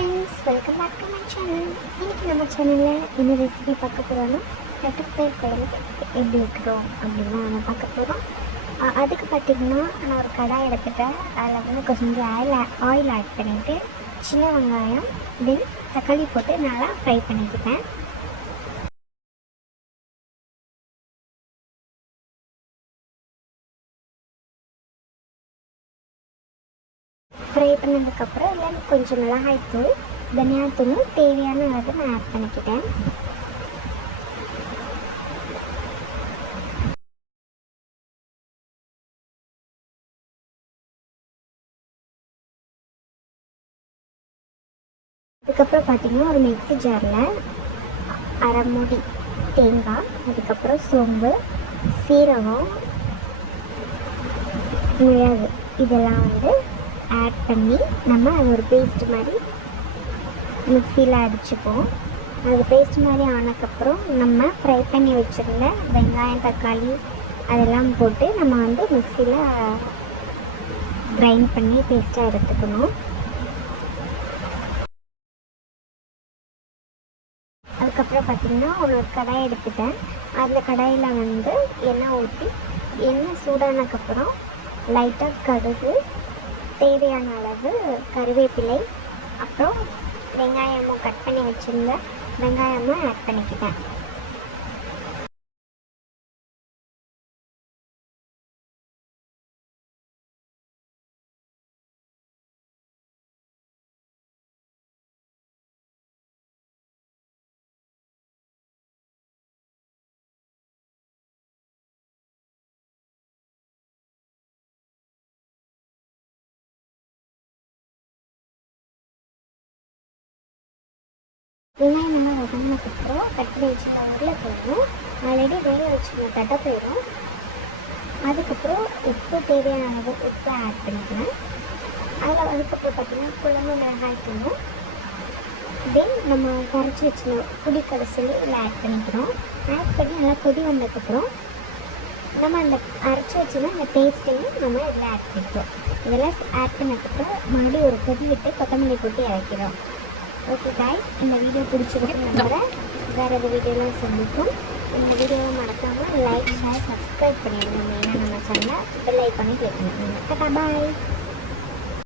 Friends, welcome back to my channel. இன்றைக்கி நம்ம சேனலில் என்ன ரெசிபி பார்க்க போகிறோன்னா தட்டைப்பயிர் குழம்பு எப்படி வைக்கிறோம் அப்படின்னு நம்ம பார்க்க போகிறோம். அதுக்கு பார்த்திங்கன்னா நான் ஒரு கடாய் எடுத்துட்டேன். அதில் வந்து கொஞ்சம் ஆயில் ஆட் பண்ணிவிட்டு சின்ன வெங்காயம் தென் தக்காளி போட்டு நல்லா ஃப்ரை பண்ணிக்கிட்டேன். ஃப்ரை பண்ணதுக்கப்புறம் இல்லை கொஞ்சம் மிளகாய்த்தூள் தனியாத்தூள் தேவையான அளவு நான் ஆட் பண்ணிக்கிட்டேன். அதுக்கப்புறம் பார்த்திங்கன்னா ஒரு மிக்ஸி ஜாரில் அரை மூடி தேங்காய், அதுக்கப்புறம் சோம்பு, சீரகம், மிளகு இதெல்லாம் வந்து ஆட் பண்ணி நம்ம அது ஒரு பேஸ்ட் மாதிரி மிக்சியில் அடிச்சுப்போம். அது பேஸ்ட் மாதிரி ஆனதுக்கப்புறம் நம்ம ஃப்ரை பண்ணி வச்சுருந்த வெங்காயம் தக்காளி அதெல்லாம் போட்டு நம்ம வந்து மிக்சியில் கிரைண்ட் பண்ணி பேஸ்ட்டாக எடுத்துக்கணும். அதுக்கப்புறம் பார்த்திங்கன்னா ஒரு கடாய் எடுத்துட்டேன். அந்த கடாயில் வந்து எண்ணெய் ஊற்றி எண்ணெய் சூடானதுக்கப்புறம் லைட்டாக கடுகு, தேவையான அளவு கருவேப்பிலை, அப்புறம் வெங்காயமும் கட் பண்ணி வச்சுருந்த வெங்காயமும் ஆட் பண்ணிக்கிட்டேன். வெங்காயம் நல்லா வதங்கினதுக்கப்புறம் கட் பண்ணி வச்சுருந்த உருளைக்கிழங்கும் ஆல்ரெடி வேக வச்சுருந்த தட்டைப்பயிரும், அதுக்கப்புறம் உப்பு தேவையான அளவு உப்பு ஆட் பண்ணிக்கலாம். அதுக்கப்புறம் பார்த்திங்கன்னா குழம்பு மிளகாய் தூளும் தென் நம்ம கரைச்சி வச்சுருந்த புளி கரைசல் இதில் ஆட் பண்ணிக்கிறோம். ஆட் பண்ணி நல்லா கொதி வந்ததுக்கப்புறம் நம்ம அந்த அரைச்சி வச்சுருந்த அந்த பேஸ்ட்டையும் நம்ம இதில் ஆட் பண்ணிக்கிறோம். இதெல்லாம் ஆட் பண்ணதுக்கப்புறம் மறுபடியும் ஒரு கொதி விட்டு கொத்தமல்லி போட்டு இறக்கிறோம். ஓகே கைஸ், இந்த வீடியோ பிடிச்சிருக்கு நம்புகிறேன். வேறு எது வீடியோலாம் சந்திக்கும். இந்த வீடியோவை மறக்காமல் லைக், ஷேர், சப்ஸ்கிரைப் பண்ணிடுங்க. மெயினாக நம்ம சேனலை பெல் ஐக்கானே கிளிக் பண்ணிடுங்க. டாடா பாய்.